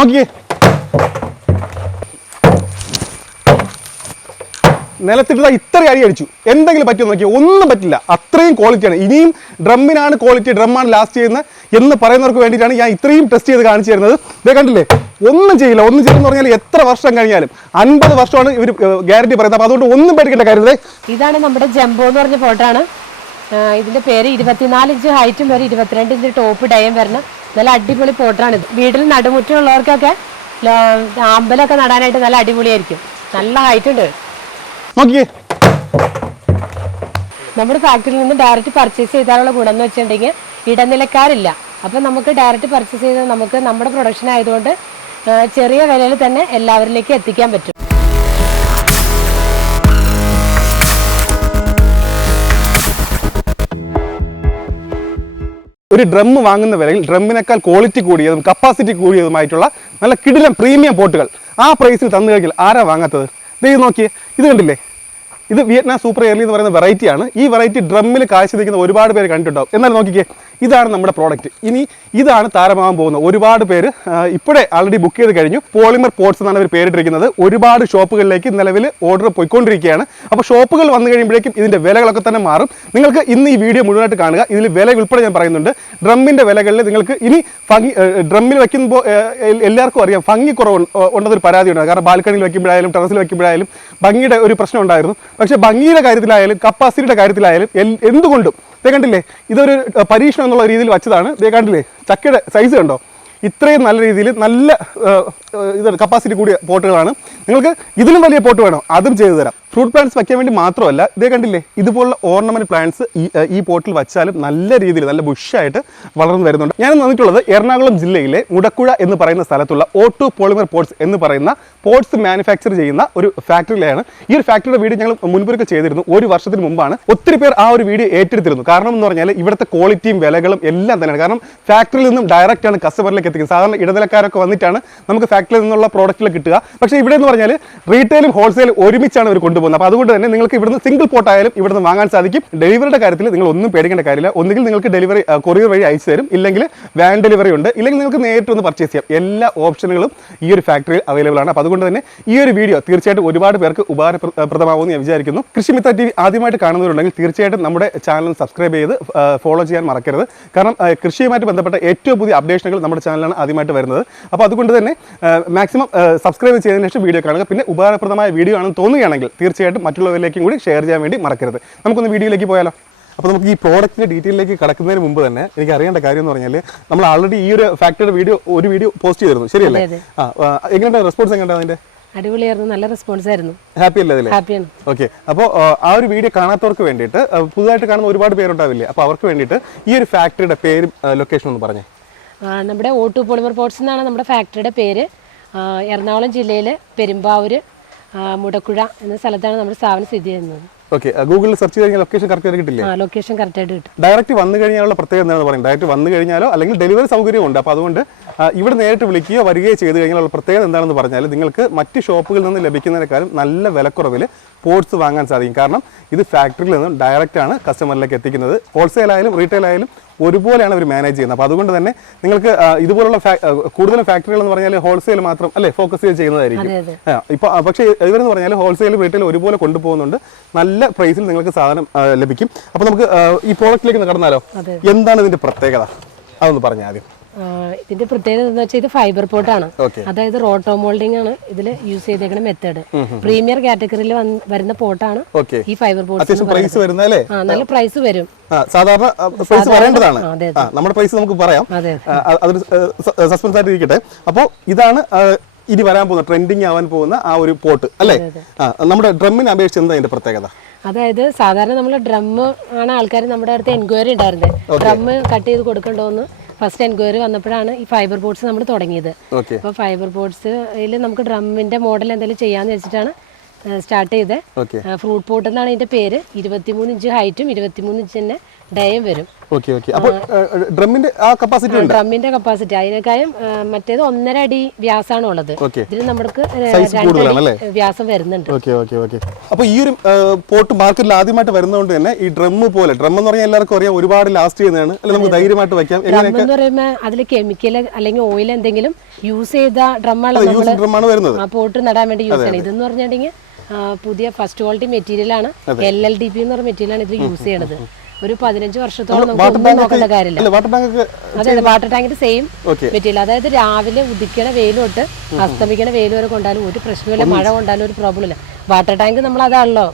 നോക്കിയേ, നിലത്തിട്ട് ഇത്ര അടി അടിച്ചു. എന്തെങ്കിലും പറ്റുമോ നോക്കിയാൽ ഒന്നും പറ്റില്ല, അത്രയും ക്വാളിറ്റിയാണ്. ഇനിയും ഡ്രമ്മിനാണ് ക്വാളിറ്റി, ഡ്രമ്മാണ് ലാസ്റ്റ് ചെയ്യുന്നത് എന്ന് പറയുന്നവർക്ക് വേണ്ടിയിട്ടാണ് ഞാൻ ഇത്രയും ടെസ്റ്റ് ചെയ്ത് കാണിച്ചു തരുന്നത്. ഇതേ കണ്ടില്ലേ, ഒന്നും ചെയ്യില്ല. ഒന്നും ചെയ്തെന്ന് പറഞ്ഞാൽ എത്ര വർഷം കഴിഞ്ഞാലും 50 വർഷമാണ് ഇവർ ഗ്യാരണ്ടി പറയുന്നത്. അപ്പോൾ അതുകൊണ്ട് ഒന്നും പേടിക്കേണ്ട കാര്യമില്ല. ഇതാണ് നമ്മുടെ ജംബോ എന്ന് പറഞ്ഞ പോട്ടാണ്. ഇതിന്റെ പേര് 24 ഇഞ്ച് ഹൈറ്റും വരെ 22 ഇഞ്ച് ടോപ്പ് ഡയം വരണം. നല്ല അടിപൊളി പോട്ടാണ് ഇത്. വീട്ടിൽ നടുമുറ്റുള്ളവർക്കൊക്കെ അമ്പലമൊക്കെ നടാനായിട്ട് നല്ല അടിപൊളിയായിരിക്കും. നല്ല ഹൈറ്റ് ഉണ്ട്. നോക്കിയേ, നമ്മുടെ ഫാക്ടറിയിൽ നിന്ന് ഡയറക്റ്റ് പർച്ചേസ് ചെയ്താലുള്ള ഗുണം എന്ന് വെച്ചിട്ടുണ്ടെങ്കിൽ ഇടനിലക്കാരില്ല. അപ്പം നമുക്ക് ഡയറക്റ്റ് പർച്ചേസ് ചെയ്ത് നമുക്ക് നമ്മുടെ പ്രൊഡക്ഷൻ ആയതുകൊണ്ട് ചെറിയ വിലയിൽ തന്നെ എല്ലാവരിലേക്കും എത്തിക്കാൻ പറ്റും. ഒരു ഡ്രം വാങ്ങുന്ന വിലയിൽ ഡ്രമ്മിനേക്കാൾ ക്വാളിറ്റി കൂടിയതും കപ്പാസിറ്റി കൂടിയതുമായിട്ടുള്ള നല്ല കിടിലം പ്രീമിയം പോട്ടുകൾ ആ പ്രൈസിൽ തന്നു കഴിഞ്ഞാൽ ആരാ വാങ്ങാത്തത്? ഇത് നോക്കിയേ, ഇത് കണ്ടില്ലേ, ഇത് വിയറ്റ്നാം സൂപ്പർ എയർലി എന്ന് പറയുന്ന വെറൈറ്റിയാണ്. ഈ വെറൈറ്റി ഡ്രമ്മിൽ കാഴ്ച നിൽക്കുന്ന ഒരുപാട് പേര് കണ്ടിട്ടുണ്ടാവും. എന്നാൽ നോക്കിക്കേ, ഇതാണ് നമ്മുടെ പ്രോഡക്റ്റ്. ഇനി ഇതാണ് താരമാകാൻ പോകുന്നത്. ഒരുപാട് പേര് ഇപ്പോഴേ ആൾറെഡി ബുക്ക് ചെയ്ത് കഴിഞ്ഞു. പോളിമർ പോട്ട്സ് എന്നാണ് അവർ പേരിട്ടിരിക്കുന്നത്. ഒരുപാട് ഷോപ്പുകളിലേക്ക് നിലവിൽ ഓർഡർ പോയിക്കൊണ്ടിരിക്കുകയാണ്. അപ്പോൾ ഷോപ്പുകൾ വന്നു കഴിയുമ്പോഴേക്കും ഇതിൻ്റെ വിലകളൊക്കെ തന്നെ മാറും. നിങ്ങൾക്ക് ഇന്ന് ഈ വീഡിയോ മുഴുവനായിട്ട് കാണുക. ഇതിൽ വില ഉൾപ്പെടെ ഞാൻ പറയുന്നുണ്ട്. ഡ്രമ്മിൻ്റെ വിലകളിൽ നിങ്ങൾക്ക് ഇനി ഡ്രമ്മിൽ വയ്ക്കുമ്പോൾ എല്ലാവർക്കും അറിയാം ഭംഗി കുറവ് ഉണ്ടെന്നൊരു പരാതിയുണ്ട്. കാരണം ബാൽക്കണിയിൽ വയ്ക്കുമ്പോഴായാലും ടെറസിൽ വയ്ക്കുമ്പോഴായാലും ഭംഗിയുടെ ഒരു പ്രശ്നം ഉണ്ടായിരുന്നു. പക്ഷേ ഭംഗിയുടെ കാര്യത്തിലായാലും കപ്പാസിറ്റിയുടെ കാര്യത്തിലായാലും എന്തുകൊണ്ടും ദേ കണ്ടില്ലേ, ഇതൊരു പരീക്ഷണം എന്നുള്ള രീതിയിൽ വെച്ചതാണ്. ദേ കണ്ടില്ലേ, ചക്കയുടെ സൈസ് കണ്ടോ, ഇത്രയും നല്ല രീതിയിൽ നല്ല ഇത് കപ്പാസിറ്റി കൂടിയ പോട്ടുകളാണ്. നിങ്ങൾക്ക് ഇതിലും വലിയ പോട്ട് വേണോ അതും ചെയ്തു തരാം. ഫ്രൂട്ട് പ്ലാന്റ്സ് വയ്ക്കാൻ വേണ്ടി മാത്രമല്ല, ഇതേ കണ്ടില്ലേ, ഇതുപോലുള്ള ഓർണമെന്റ് പ്ലാന്റ്സ് ഈ പോട്ടിൽ വെച്ചാലും നല്ല രീതിയിൽ നല്ല ബുഷായിട്ട് വളർന്നു വരുന്നുണ്ട്. ഞാൻ വന്നിട്ടുള്ളത് എറണാകുളം ജില്ലയിലെ മുടക്കുഴ എന്ന് പറയുന്ന സ്ഥലത്തുള്ള O2 പോളിമർ പോട്ട്സ് എന്ന് പറയുന്ന പോട്ട്സ് മാനുഫാക്ചർ ചെയ്യുന്ന ഒരു ഫാക്ടറിയിലാണ്. ഈ ഒരു ഫാക്ടറിയുടെ വീഡിയോ ഞങ്ങൾ മുൻപൊക്കെ ചെയ്തിരുന്നു, 1 വർഷത്തിന് മുമ്പാണ്. ഒത്തിരി പേർ ആ ഒരു വീഡിയോ ഏറ്റെടുത്തിരുന്നു. കാരണം എന്ന് പറഞ്ഞാൽ ഇവിടുത്തെ ക്വാളിറ്റിയും വിലകളും എല്ലാം തന്നെയാണ്. കാരണം ഫാക്ടറിയിൽ നിന്നും ഡയറക്റ്റ് ആണ് കസ്റ്റമറിലേക്ക് എത്തിക്കുന്നത്. സാധാരണ ഇടനിലക്കാരൊക്കെ വന്നിട്ടാണ് നമുക്ക് ഫാക്ടറിയിൽ നിന്നുള്ള പ്രോഡക്റ്റുകൾ കിട്ടുക. പക്ഷേ ഇവിടെ എന്ന് പറഞ്ഞാൽ റീറ്റെയിലും ഹോൾസെയിലും ഒരുമിച്ചാണ് അവർ കൊണ്ടുപോകുന്നത്. അപ്പോൾ അതുകൊണ്ട് തന്നെ നിങ്ങൾക്ക് ഇവിടുന്ന് സിംഗിൾ പോട്ടായാലും ഇവിടുന്ന് വാങ്ങാൻ സാധിക്കും. ഡെലിവറിയുടെ കാര്യത്തിൽ നിങ്ങൾ ഒന്നും പേടിക്കേണ്ട കാര്യമില്ല. ഒന്നുകിൽ നിങ്ങൾക്ക് ഡെലിവറി കൊറിയർ വഴി അയച്ചു തരും, ഇല്ലെങ്കിൽ വാൻ ഡെലിവറി ഉണ്ട്, ഇല്ലെങ്കിൽ നിങ്ങൾക്ക് നേരിട്ട് ഒന്ന് പർച്ചേസ് ചെയ്യാം. എല്ലാ ഓപ്ഷനുകളും ഈ ഒരു ഫാക്ടറിയിൽ അവൈലബിൾ ആണ്. അപ്പോൾ അതുകൊണ്ട് തന്നെ ഈ ഒരു വീഡിയോ തീർച്ചയായിട്ടും ഒരുപാട് പേർക്ക് ഉപകാരപ്രദമാകുമെന്ന് ഞാൻ വിചാരിക്കുന്നു. കൃഷിമിത്ര TV ആദ്യമായിട്ട് കാണുന്നവരുണ്ടെങ്കിൽ തീർച്ചയായിട്ടും നമ്മുടെ ചാനൽ സബ്സ്ക്രൈബ് ചെയ്ത് ഫോളോ ചെയ്യാൻ മറക്കരുത്. കാരണം കൃഷിയുമായിട്ട് ബന്ധപ്പെട്ട ഏറ്റവും പുതിയ അപ്ഡേഷനുകൾ നമ്മുടെ ചാനലാണ് ആദ്യമായിട്ട് വരുന്നത്. അപ്പോൾ അതുകൊണ്ട് തന്നെ മാക്സിമം സബ്സ്ക്രൈബ് ചെയ്തതിനു ശേഷം വീഡിയോ കാണുക. പിന്നെ ഉപകാരപ്രദമായ വീഡിയോ ആണെന്ന് തോന്നുകയാണെങ്കിൽ തീർച്ചയായിട്ടും മറ്റുള്ളവരിലേക്കും കൂടി ഷെയർ ചെയ്യാൻ വേണ്ടി മറക്കരുത്. നമുക്കൊന്ന് വീഡിയോയിലേക്ക് പോയാലോ. അപ്പോൾ നമുക്ക് ഈ പ്രോഡക്റ്റിൻ്റെ ഡീറ്റെയിലേക്ക് കടക്കുന്നതിന് മുമ്പ് തന്നെ എനിക്ക് അറിയേണ്ട കാര്യം എന്ന് പറഞ്ഞാൽ നമ്മൾ ആൾറെഡി ഈ ഒരു ഫാക്ടറിയുടെ വീഡിയോ പോസ്റ്റ് ചെയ്തിരുന്നു, ശരിയല്ലേ? എങ്ങനെയുണ്ട് റെസ്പോൺസ്? എങ്ങനെയാണ് അതിൻ്റെ? അടിപൊളിയായിരുന്നു, നല്ല റെസ്പോൺസ് ആയിരുന്നു. ഹാപ്പി അല്ലേ അതിൽ? ഹാപ്പിയാണ്. ഓക്കെ. അപ്പോൾ ആ ഒരു വീഡിയോ കാണാത്തവർക്ക് വേണ്ടിയിട്ട്, പുതുതായിട്ട് കാണുന്ന ഒരുപാട് പേരുണ്ടാവില്ലേ, അപ്പോൾ അവർക്ക് വേണ്ടിയിട്ട് ഈ ഒരു ഫാക്ടറിയുടെ പേരും ലൊക്കേഷനും ഒന്ന് പറഞ്ഞേ. നമ്മുടെ O2 പോളിമർ പോട്ട്സ് എന്നാണ് നമ്മുടെ ഫാക്ടറിയുടെ പേര്. എറണാകുളം ജില്ലയിൽ പെരുമ്പാവൂർ മുടക്കുഴ എന്ന സ്ഥലത്താണ് നമ്മുടെ സ്ഥാപനം സ്ഥിതി ചെയ്യുന്നത്. ഓക്കെ. ഗൂഗിളിൽ സെർച്ച് ചെയ്ത് കഴിഞ്ഞാൽ ലൊക്കേഷൻ കറക്റ്റ് ആയിട്ട് കിട്ടില്ലേ? ലൊക്കേഷൻ കറക്റ്റ് ആയിട്ട് കിട്ടും. ഡയറക്റ്റ് വന്നു കഴിഞ്ഞാലുള്ള പ്രത്യേകത എന്താണെന്ന് പറയുന്നത്, ഡയറക്റ്റ് വന്നു കഴിഞ്ഞാലോ അല്ലെങ്കിൽ ഡെലിവറി സൗകര്യമുണ്ട്. അപ്പോൾ അതുകൊണ്ട് ഇവിടെ നേരിട്ട് വിളിക്കുകയോ വരികയോ ചെയ്ത് കഴിഞ്ഞാലുള്ള പ്രത്യേകത എന്താണെന്ന് പറഞ്ഞാൽ നിങ്ങൾക്ക് മറ്റ് ഷോപ്പുകളിൽ നിന്ന് ലഭിക്കുന്നതിനേക്കാളും നല്ല വിലക്കുറവിൽ പോട്ട്സ് വാങ്ങാൻ സാധിക്കും. കാരണം ഇത് ഫാക്ടറിയിൽ നിന്നും ഡയറക്റ്റ് ആണ് കസ്റ്റമറിലേക്ക് എത്തിക്കുന്നത്. ഹോൾസെയിൽ ആയാലും റീറ്റെയിൽ ആയാലും ഒരുപോലെയാണ് അവർ മാനേജ് ചെയ്യുന്നത്. അപ്പോൾ അതുകൊണ്ട് തന്നെ നിങ്ങൾക്ക് ഇതുപോലുള്ള കൂടുതലും ഫാക്ടറികൾ എന്ന് പറഞ്ഞാൽ ഹോൾസെയിൽ മാത്രം അല്ലേ ഫോക്കസ് ചെയ്ത് ചെയ്യുന്നതായിരിക്കും. ഇപ്പോൾ പക്ഷേ ഇവരെന്ന് പറഞ്ഞാൽ ഹോൾസെയിൽ റീറ്റെയിൽ ഒരുപോലെ കൊണ്ടുപോകുന്നുണ്ട്. നല്ല പ്രൈസിൽ നിങ്ങൾക്ക് സാധനം ലഭിക്കും. അപ്പോൾ നമുക്ക് ഈ പ്രോഡക്റ്റിലേക്ക് കടന്നാലോ? എന്താണ് ഇതിന്റെ പ്രത്യേകത അതൊന്ന് പറഞ്ഞാൽ ആദ്യം. ഇതിന്റെ പ്രത്യേകത എന്ന് വെച്ചാൽ ഇത് ഫൈബർ പോട്ടാണ്. അതായത് റോട്ടോ മോൾഡിംഗ് ആണ് ഇതിൽ യൂസ് ചെയ്തേക്കുന്ന മെത്തേഡ്. പ്രീമിയർ കാറ്റഗറിയിൽ വരുന്ന പോട്ടാണ് ഈ ഫൈബർ പോട്ട്. നല്ല പ്രൈസ് വരും. സാധാരണ പ്രൈസ് വരേണ്ടതാണ്. നമ്മുടെ പ്രൈസ് നമുക്ക് പറയാം, അതൊരു സസ്പെൻസ് ആയിട്ട് ഇരിക്കട്ടെ. അപ്പോൾ ഇതാണ് ഇനി വരാൻ പോകുന്ന ട്രെൻഡിങ് ആവാൻ പോകുന്ന ആ ഒരു പോട്ട് അല്ലേ? നമ്മുടെ ഡ്രമ്മിനെ അപേക്ഷിച്ച് എന്താ അതിന്റെ പ്രത്യേകത? അതായത് സാധാരണ നമ്മൾ ഡ്രം ആണ് ആൾക്കാർ നമ്മുടെ അടുത്ത് എൻക്വയറി ഉണ്ടായിരുന്നത്. ഡ്രം കട്ട് ചെയ്ത് കൊടുക്കണ്ടോന്ന് ഫസ്റ്റ് എൻക്വയറി വന്നപ്പോഴാണ് ഈ ഫൈബർ പോട്ട്സ് നമ്മൾ തുടങ്ങിയത്. അപ്പോൾ ഫൈബർ പോട്ട്സിൽ നമുക്ക് ഡ്രമ്മിന്റെ മോഡൽ എന്തെങ്കിലും ചെയ്യാന്ന് വെച്ചിട്ടാണ് സ്റ്റാർട്ട് ചെയ്തത്. ഫ്രൂട്ട് പോട്ട് എന്നാണ് ഇതിന്റെ പേര്. 23 ഇഞ്ച് ഹൈറ്റും 23 ഇഞ്ച് തന്നെ ഡയം വരും. Okay okay. അപ്പോൾ ഡ്രമ്മിന്റെ ആ കപ്പാസിറ്റി ഉണ്ട്? ഡ്രമ്മിന്റെ കപ്പാസിറ്റി അതിനേക്കാളും മറ്റേത് 1.5 അടി വ്യാസമാണ് ഉള്ളത്. ഇതിന് നമുക്ക് 2 അടി വ്യാസം വരുന്നുണ്ട്. Okay okay okay. അപ്പോൾ ഈ ഒരു പോട്ട് മാർക്കറ്റിൽ ആദ്യമായിട്ട് വരുന്നതുകൊണ്ട് തന്നെ ഈ ഡ്രം പോലെ, ഡ്രം എന്ന് പറഞ്ഞാൽ എല്ലാവർക്കും അറിയാം ഒരുപാട് ലാസ്റ്റ് ചെയ്യുന്നതാണ്, അല്ലെങ്കിൽ നമുക്ക് ധൈര്യമായിട്ട് വെക്കാം. ഡ്രം എന്ന് പറയുമ്പോൾ അതിൽ കെമിക്കൽ അല്ലെങ്കിൽ ഓയിൽ എന്തെങ്കിലും യൂസ് ചെയ്ത ഡ്രമ്മാണ് വരുന്നത് പോട്ട് നടാൻ വേണ്ടി യൂസ് ചെയ്യുന്നത്. ഇതെന്ന് പറഞ്ഞിട്ടുണ്ടെങ്കിൽ പുതിയ ഫസ്റ്റ് ക്വാളിറ്റി മെറ്റീരിയൽ ആണ്. LLDP എന്ന് പറഞ്ഞ മെറ്റീരിയൽ ആണ് ഇതിൽ യൂസ് ചെയ്യണത്. ഒരു 15 വർഷത്തോളം നമുക്ക് നോക്കേണ്ട കാര്യമില്ല. അതെ, വാട്ടർ ടാങ്കിന്റെ സെയിം മെറ്റീരിയൽ. അതായത് രാവിലെ ഉദിക്കണ വെയിൽ തൊട്ട് അസ്തമിക്കണ വെയിൽ വരെ കൊണ്ടാലും ഒരു പ്രശ്നമില്ല, മഴ കൊണ്ടാലും ഒരു പ്രോബ്ലം ഇല്ല. വാട്ടർ ടാങ്ക് നമ്മൾ അതാണല്ലോ,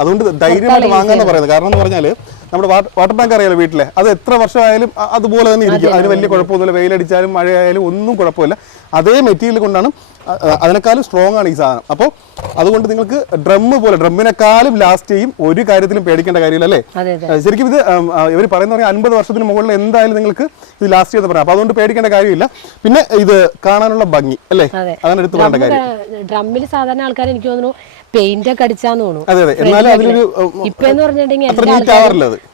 അതുകൊണ്ട് ധൈര്യമായിട്ട് വാങ്ങാന്ന് പറയുന്നത്. കാരണം എന്ന് പറഞ്ഞാൽ നമ്മുടെ വാട്ടർ ടാങ്ക് അറിയാലോ വീട്ടിലെ, അത് എത്ര വർഷമായാലും അതുപോലെ തന്നെ ഇരിക്കും. അതിന് വലിയ കുഴപ്പമൊന്നുമില്ല, വെയിലടിച്ചാലും മഴയായാലും ഒന്നും കുഴപ്പമില്ല. അതേ മെറ്റീരിയൽ കൊണ്ടാണ്, അതിനേക്കാളും സ്ട്രോങ് ആണ് ഈ സാധനം. അപ്പോൾ അതുകൊണ്ട് നിങ്ങൾക്ക് ഡ്രമ്മിനെക്കാളും ലാസ്റ്റ് ചെയ്യും, ഒരു കാര്യത്തിലും പേടിക്കേണ്ട കാര്യമില്ല അല്ലേ? ശരിക്കും ഇത് ഇവർ പറയുന്ന പറഞ്ഞാൽ 50 വർഷത്തിന് മുകളിൽ എന്തായാലും നിങ്ങൾക്ക് ഇത് ലാസ്റ്റ് ചെയ്യുന്ന പറയാം. അപ്പോൾ അതുകൊണ്ട് പേടിക്കേണ്ട കാര്യമില്ല. പിന്നെ ഇത് കാണാനുള്ള ഭംഗി അല്ലേ, അതാണ് എടുത്തു പറയേണ്ട കാര്യം. ഡ്രമ്മിൽ സാധാരണ ആൾക്കാർ എനിക്ക് തോന്നുന്നു പെയിന്റ് ഒക്കെ അടിച്ചാന്ന് തോന്നുന്നു. ഇപ്പൊ എന്ന് പറഞ്ഞിട്ടുണ്ടെങ്കിൽ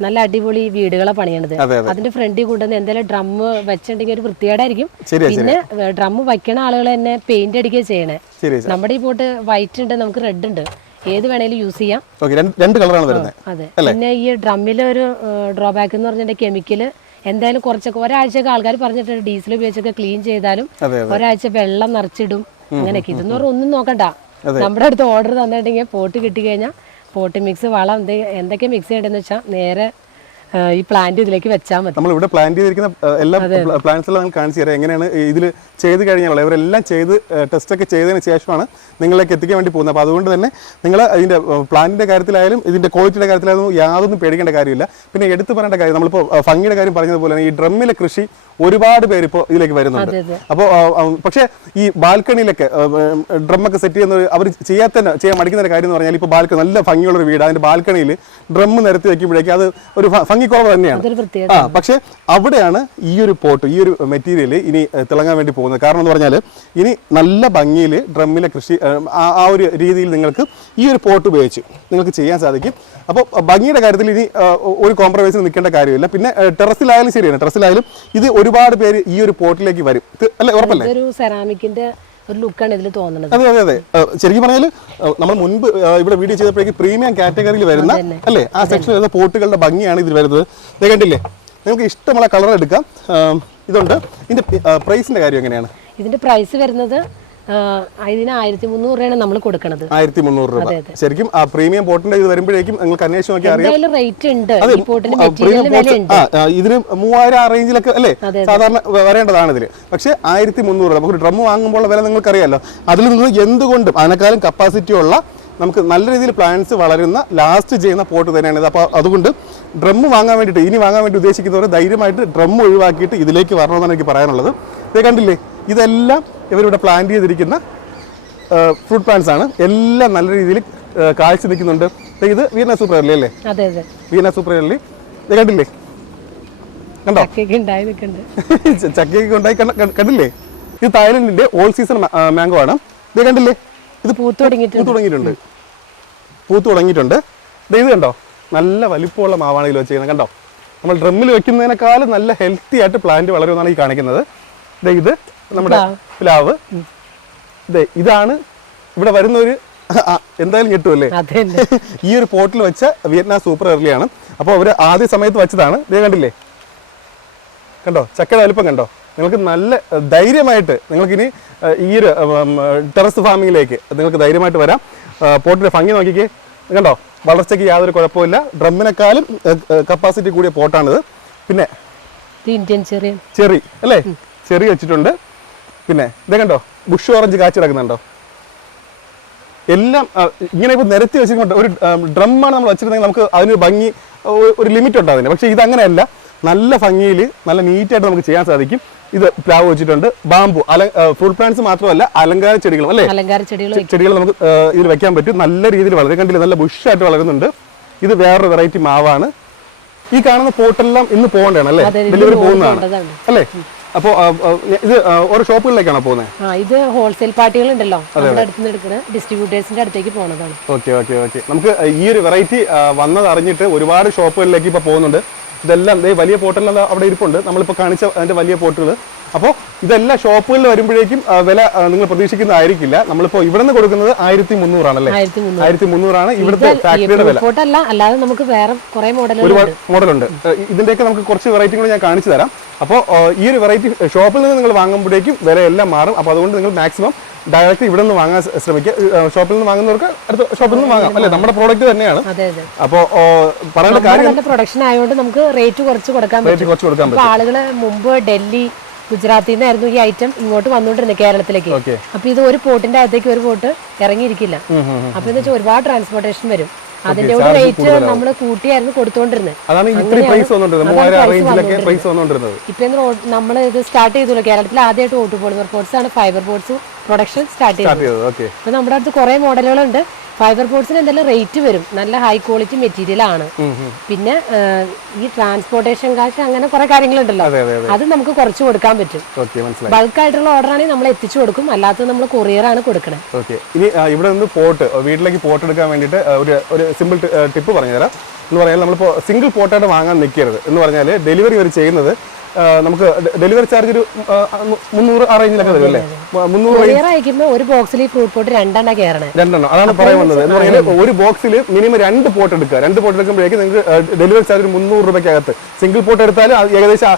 നല്ല അടിപൊളി വീടുകളെ പണിയണത്. അതിന്റെ ഫ്രണ്ടിൽ കൊണ്ടുവന്ന് എന്തെങ്കിലും ഡ്രം വെച്ചിട്ടുണ്ടെങ്കിൽ ഒരു വൃത്തികേടായിരിക്കും. പിന്നെ ഡ്രം വയ്ക്കണ ആളുകൾ തന്നെ പെയിന്റ് അടിക്കുക ചെയ്യണേ. നമ്മുടെ ഈ പോട്ട് വൈറ്റ് ഉണ്ട്, നമുക്ക് റെഡ് ഉണ്ട്, ഏത് വേണേലും യൂസ് ചെയ്യാം. അതെ. പിന്നെ ഈ ഡ്രമ്മിലെ ഒരു ഡ്രോബാക്ക് എന്ന് പറഞ്ഞിട്ടുണ്ടെങ്കിൽ കെമിക്കല് എന്തായാലും കുറച്ചൊക്കെ ഒരാഴ്ചയൊക്കെ ആൾക്കാർ പറഞ്ഞിട്ടുണ്ട് ഡീസൽ ഉപയോഗിച്ചൊക്കെ ക്ലീൻ ചെയ്താലും ഒരാഴ്ച വെള്ളം നിറച്ചിടും അങ്ങനെയൊക്കെ. ഇതെന്ന് പറഞ്ഞാൽ ഒന്നും നോക്കണ്ട, നമ്മുടെ അടുത്ത് ഓർഡർ തന്നിട്ടുണ്ടെങ്കിൽ പോട്ട് കിട്ടിക്കഴിഞ്ഞാൽ പോട്ട് മിക്സ് വളം എന്തൊക്കെ മിക്സ് ചെയ്യേണ്ടതെന്ന് വെച്ചാൽ നേരെ ഈ പ്ലാന്റ് ഇതിലേക്ക് വെച്ചാൽ മതി. നമ്മളിവിടെ പ്ലാൻ ചെയ്തിരിക്കുന്ന എല്ലാ പ്ലാന്റ്സ് എല്ലാം നിങ്ങൾ കാണിച്ചു തരാം. എങ്ങനെയാണ് ഇതിൽ ചെയ്ത് കഴിഞ്ഞാൽ ഇവരെല്ലാം ചെയ്ത് ടെസ്റ്റൊക്കെ ചെയ്തതിന് ശേഷമാണ് നിങ്ങളിലേക്ക് എത്തിക്കാൻ വേണ്ടി പോകുന്നത്. അപ്പോൾ അതുകൊണ്ട് തന്നെ നിങ്ങൾ ഇതിൻ്റെ പ്ലാന്റിൻ്റെ കാര്യത്തിലായാലും ഇതിൻ്റെ ക്വാളിറ്റിയുടെ കാര്യത്തിലായാലും യാതൊന്നും പേടിക്കേണ്ട കാര്യമില്ല. പിന്നെ എടുത്തു പറയേണ്ട കാര്യം, നമ്മളിപ്പോൾ ഭംഗിയുടെ കാര്യം പറഞ്ഞതുപോലെ തന്നെ ഈ ഡ്രമ്മിലെ കൃഷി ഒരുപാട് പേര് ഇപ്പോൾ ഇതിലേക്ക് വരുന്നുണ്ട്. അപ്പോൾ പക്ഷേ ഈ ബാൽക്കണിയിലൊക്കെ ഡ്രമ്മൊക്കെ സെറ്റ് ചെയ്യുന്ന അവർ ചെയ്യാൻ മടിക്കുന്ന കാര്യം എന്ന് പറഞ്ഞാൽ, ഇപ്പോൾ ബാൽക്കണി നല്ല ഭംഗിയുള്ളൊരു വീട്, അതിൻ്റെ ബാൽക്കണിയിൽ ഡ്രം നിരത്തി വയ്ക്കുമ്പോഴേക്കും അത് ഒരു ഭംഗിക്കുറവ് തന്നെയാണ്. പക്ഷേ അവിടെയാണ് ഈ ഒരു പോട്ട്, ഈ ഒരു മെറ്റീരിയൽ ഇനി തിളങ്ങാൻ വേണ്ടി പോകുന്നത്. കാരണം എന്ന് പറഞ്ഞാൽ ഇനി നല്ല ഭംഗിയിൽ ഡ്രമ്മിലെ കൃഷി ആ ഒരു രീതിയിൽ നിങ്ങൾക്ക് ഈ ഒരു പോട്ട് ഉപയോഗിച്ച് നിങ്ങൾക്ക് ചെയ്യാൻ സാധിക്കും. അപ്പോൾ ഭംഗിയുടെ കാര്യത്തിൽ ഇനി ഒരു കോംപ്രമൈസിന് നിൽക്കേണ്ട കാര്യമില്ല. പിന്നെ ടെറസിലായാലും ശരിയാണ്, ടെറസിലായാലും ഇത് ഒരുപാട് പേര് ഈ ഒരു പോട്ടിലേക്ക് വരും അല്ലേ, ഉറപ്പല്ലേ? ഒരു സെറാമിക്കിന്റെ ഒരു ലുക്കാണ് ഇതിൽ തോന്നുന്നത്. അതെ അതെ അതെ. ശരിക്കും പറഞ്ഞാൽ നമ്മൾ മുൻപ് ഇവിടെ വീഡിയോ ചെയ്തപ്പോഴേക്കും പ്രീമിയം കാറ്റഗറിയിൽ വരുന്ന അല്ലേ ആ സെക്ഷനിൽ വരുന്ന പോട്ടുകളുടെ ഭംഗിയാണ് ഇതിൽ വരുന്നത്. കണ്ടില്ലേ, നിങ്ങൾക്ക് ഇഷ്ടമുള്ള കളർ എടുക്കാം. ഇതുണ്ട്. ഇതിന്റെ പ്രൈസിന്റെ കാര്യം എങ്ങനെയാണ്? ഇതിന്റെ പ്രൈസ് വരുന്നത് ഇതിന് 1300 രൂപയാണ് നമ്മൾ കൊടുക്കുന്നത്. 1300 രൂപ. ശരിക്കും ആ പ്രീമിയം പോട്ടിന്റെ ഇത് വരുമ്പോഴേക്കും നിങ്ങൾക്ക് അന്വേഷിച്ച് നോക്കി അറിയാം. ഇതിന് 3000 ആ റേഞ്ചിലൊക്കെ അല്ലേ സാധാരണ വരേണ്ടതാണ് ഇതിൽ. പക്ഷേ 1300 രൂപ നമുക്ക് ഡ്രം വാങ്ങുമ്പോൾ വില നിങ്ങൾക്ക് അറിയാമല്ലോ. അതിൽ നിന്ന് എന്തുകൊണ്ടും അതിനേക്കാളും കപ്പാസിറ്റി ഉള്ള നമുക്ക് നല്ല രീതിയിൽ പ്ലാന്റ്സ് വളരുന്ന ലാസ്റ്റ് ചെയ്യുന്ന പോട്ട് തന്നെയാണ് ഇത്. അപ്പോൾ അതുകൊണ്ട് ഡ്രം വാങ്ങാൻ വേണ്ടിയിട്ട് ഇനി വാങ്ങാൻ വേണ്ടി ഉദ്ദേശിക്കുന്നവർ ധൈര്യമായിട്ട് ഡ്രം ഒഴിവാക്കിയിട്ട് ഇതിലേക്ക് വരണമെന്നാണ് എനിക്ക് പറയാനുള്ളത്. ഇത് കണ്ടില്ലേ, ഇതെല്ലാം ഇവരിവിടെ പ്ലാൻ ചെയ്തിരിക്കുന്ന ഫ്രൂട്ട് പ്ലാന്റ്സ് ആണ്. എല്ലാം നല്ല രീതിയിൽ കാഴ്ച നിൽക്കുന്നുണ്ട്. ഇത് വീന സൂപ്പർ എർലി അല്ലേ? Veena super early. ഇത് കണ്ടില്ലേ, കണ്ടോ ചക്കയൊക്കെ ഉണ്ടായി കണ്ടില്ലേ? ഇത് തായ്ലൻഡിന്റെ ഓൾ സീസൺ മാംഗോ ആണ്. ഇത് കണ്ടില്ലേ, ഇത് പൂത്ത് തുടങ്ങിയിട്ടുണ്ട്. ഇത് കണ്ടോ, നല്ല വലിപ്പമുള്ള മാവാണ് ഇതിൽ വെച്ചിരിക്കുന്നത്. കണ്ടോ, നമ്മൾ ഡ്രമ്മിൽ വെക്കുന്നതിനേക്കാളും നല്ല ഹെൽത്തി ആയിട്ട് പ്ലാന്റ് വളരുമെന്നാണ് ഈ കാണിക്കുന്നത്. ഇത് നമ്മുടെ പ്ലാവ്. ഇതാണ് ഇവിടെ വരുന്നൊരു എന്തായാലും കിട്ടുമല്ലേ ഈ ഒരു പോട്ടിൽ വെച്ച വിയറ്റ്നാം സൂപ്പർ എർലിയാണ്. അപ്പോൾ അവർ ആദ്യ സമയത്ത് വെച്ചതാണ്. ഇത് കണ്ടില്ലേ, കണ്ടോ ചക്കയുടെ വലിപ്പം കണ്ടോ. നിങ്ങൾക്ക് നല്ല ധൈര്യമായിട്ട് നിങ്ങൾക്കിനി ഈ ഒരു ടെറസ് ഫാമിങ്ങിലേക്ക് നിങ്ങൾക്ക് ധൈര്യമായിട്ട് വരാം. പോട്ടിൻ്റെ ഭംഗി നോക്കിക്കേ, കണ്ടോ, വളർച്ചയ്ക്ക് യാതൊരു കുഴപ്പമില്ല. ഡ്രമ്മിനെക്കാളും കപ്പാസിറ്റി കൂടിയ പോട്ടാണിത്. പിന്നെ ഇന്ത്യൻ ചെറി അല്ലേ, ചെറി വെച്ചിട്ടുണ്ട്. പിന്നെ ഇത് കണ്ടോ, ബുഷ് ഓറഞ്ച് കാച്ചു കിടക്കുന്നുണ്ടോ. എല്ലാം ഇങ്ങനെ ഇപ്പോൾ നിരത്തി വെച്ചിട്ടുണ്ട്. ഒരു ഡ്രമ്മാണ് നമ്മൾ വെച്ചിട്ടുണ്ടെങ്കിൽ നമുക്ക് അതിന് ഭംഗി ഒരു ലിമിറ്റ് ഉണ്ട് അതിന്. പക്ഷേ ഇതങ്ങനെയല്ല, നല്ല ഭംഗിയിൽ നല്ല നീറ്റായിട്ട് നമുക്ക് ചെയ്യാൻ സാധിക്കും. ഇത് പ്ലാവ് വെച്ചിട്ടുണ്ട്. ബാമ്പു ഫ്രൂട്ട് പ്ലാന്റ്സ് മാത്രമല്ല അലങ്കാര ചെടികളും അല്ലേ, ചെടികൾ നമുക്ക് ഇതിൽ വെക്കാൻ പറ്റും. നല്ല രീതിയിൽ വളരെ കണ്ടില്ല, നല്ല ബുഷായിട്ട് വളരുന്നുണ്ട്. ഇത് വേറൊരു വെറൈറ്റി മാവാണ്. ഈ കാണുന്ന പോട്ടെല്ലാം ഇന്ന് പോകേണ്ടതാണ് അല്ലേ, ഡെലിവറി പോകുന്നതാണ് അല്ലേ? അപ്പോൾ ഇത് ഓരോ ഷോപ്പുകളിലേക്കാണോ പോകുന്നത്? ഇത് ഹോൾസെയിൽ പാർട്ടികൾ ഉണ്ടല്ലോ, ഡിസ്ട്രിബ്യൂട്ടേഴ്സിന്റെ അടുത്തേക്ക് പോകുന്നതാണ്. Okay okay okay. നമുക്ക് ഈ ഒരു വെറൈറ്റി വന്നത് അറിഞ്ഞിട്ട് ഒരുപാട് ഷോപ്പുകളിലേക്ക് ഇപ്പൊ പോകുന്നുണ്ട്. ഇതെല്ലാം വലിയ പോട്ടെല്ലാം അവിടെ ഇരിപ്പുണ്ട്. നമ്മളിപ്പോൾ കാണിച്ച അതിൻ്റെ വലിയ പോട്ടുകൾ. അപ്പോൾ ഇതെല്ലാം ഷോപ്പുകളിൽ വരുമ്പോഴേക്കും വില നിങ്ങൾ പ്രതീക്ഷിക്കുന്നതായിരിക്കില്ല. നമ്മളിപ്പോൾ ഇവിടെ നിന്ന് കൊടുക്കുന്നത് 1300 ആണല്ലേ? 1300 ഇവിടുത്തെ ഫാക്ടറിയുടെ വില. അല്ലാതെ നമുക്ക് വേറെ കുറെ ഒരുപാട് മോഡലുണ്ട്. ഇതിന്റെയൊക്കെ നമുക്ക് കുറച്ച് വെറൈറ്റി കൂടി ഞാൻ കാണിച്ചു തരാം. അപ്പോൾ ഈ ഒരു വെറൈറ്റി ഷോപ്പിൽ നിന്ന് നിങ്ങൾ വാങ്ങുമ്പോഴേക്കും വില എല്ലാം മാറും. അപ്പോൾ അതുകൊണ്ട് നിങ്ങൾ മാക്സിമം ഡയറക്റ്റ് ഇവിടെ നിന്ന് വാങ്ങാൻ ശ്രമിക്കുക. ഷോപ്പിൽ നിന്ന് വാങ്ങുന്നവർക്ക് അടുത്ത ഷോപ്പിൽ നിന്ന് വാങ്ങാം അല്ലേ? നമ്മുടെ പ്രോഡക്റ്റ് തന്നെയാണ്. അപ്പോൾ പറയേണ്ട കാര്യം പ്രൊഡക്ഷൻ ആയതുകൊണ്ട് നമുക്ക് റേറ്റ് കുറച്ച് കൊടുക്കാൻ പറ്റും. ആളുകള് മുമ്പ് ഡൽഹി ഗുജറാത്തിൽ നിന്നായിരുന്നു ഈ ഐറ്റം ഇങ്ങോട്ട് വന്നുകൊണ്ടിരുന്നത് കേരളത്തിലേക്ക്. അപ്പൊ ഇത് ഒരു പോട്ടിന്റെ അകത്തേക്ക് ഒരു പോട്ട് ഇറങ്ങിയിരിക്കില്ല. അപ്പൊ എന്ന് വെച്ചാൽ ഒരുപാട് ട്രാൻസ്പോർട്ടേഷൻ വരും. അതിന്റെ ഒരു റേറ്റ് നമ്മൾ കൂട്ടിയായിരുന്നു കൊടുത്തോണ്ടിരുന്നത്. ഇപ്പൊ നമ്മൾ ഇത് സ്റ്റാർട്ട് ചെയ്തല്ലോ കേരളത്തിൽ ആദ്യമായിട്ട് ഓട്ടു പോളിമർ പോർട്സ് ആണ് ഫൈബർ പോർട്സ് പ്രൊഡക്ഷൻ സ്റ്റാർട്ട് ചെയ്തത്. അപ്പൊ നമ്മുടെ അടുത്ത് കുറെ മോഡലുകളുണ്ട്. ഫൈബർ പോർട്സിന് എന്തെല്ലാം റേറ്റ് വരും, നല്ല ഹൈ ക്വാളിറ്റി മെറ്റീരിയൽ ആണ്. പിന്നെ ഈ ട്രാൻസ്പോർട്ടേഷൻ കാശ് അങ്ങനെ കുറെ കാര്യങ്ങളുണ്ടല്ലോ, അത് നമുക്ക് കുറച്ച് കൊടുക്കാൻ പറ്റും. ബൾക്കായിട്ടുള്ള ഓർഡർ ആണെങ്കിൽ നമ്മൾ എത്തിച്ചു കൊടുക്കും, അല്ലാത്തത് നമ്മൾ കൊറിയർ ആണ് കൊടുക്കണത്. ഇനി ഇവിടെ നിന്ന് വീട്ടിലേക്ക് പോട്ട് എടുക്കാൻ വേണ്ടിയിട്ട് ഒരു സിമ്പിൾ ടിപ്പ് പറഞ്ഞുതരാം. എന്ന് പറഞ്ഞാൽ നമ്മളിപ്പോൾ സിംഗിൾ പോട്ടായിട്ട് വാങ്ങാൻ നിൽക്കരുത്. എന്ന് പറഞ്ഞാൽ ഡെലിവറി അവർ ചെയ്യുന്നത് നമുക്ക് ഡെലിവറി ചാർജ് ഒരു 300 ആ റേഞ്ചിലൊക്കെ വരും അല്ലേ? 300 ഒരു ബോക്സിൽ ഫ്രൂട്ട് പോട്ട് രണ്ടെണ്ണം അതാണ് പറയാൻ വന്നത്. എന്ന് പറഞ്ഞാൽ ഒരു ബോക്സിൽ മിനിമം 2 പോട്ട് എടുക്കുക. 2 പോട്ട് എടുക്കുമ്പോഴേക്കും നിങ്ങൾക്ക് ഡെലിവറി ചാർജ് ഒരു 300 രൂപയ്ക്കകത്ത്. സിംഗിൾ പോട്ട് എടുത്താൽ ഏകദേശം